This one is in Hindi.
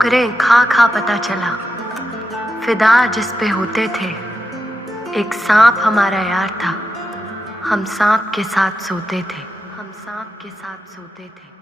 ठोकरें खा खा पता चला, फिदा जिस पे होते थे। एक सांप हमारा यार था, हम सांप के साथ सोते थे, हम सांप के साथ सोते थे।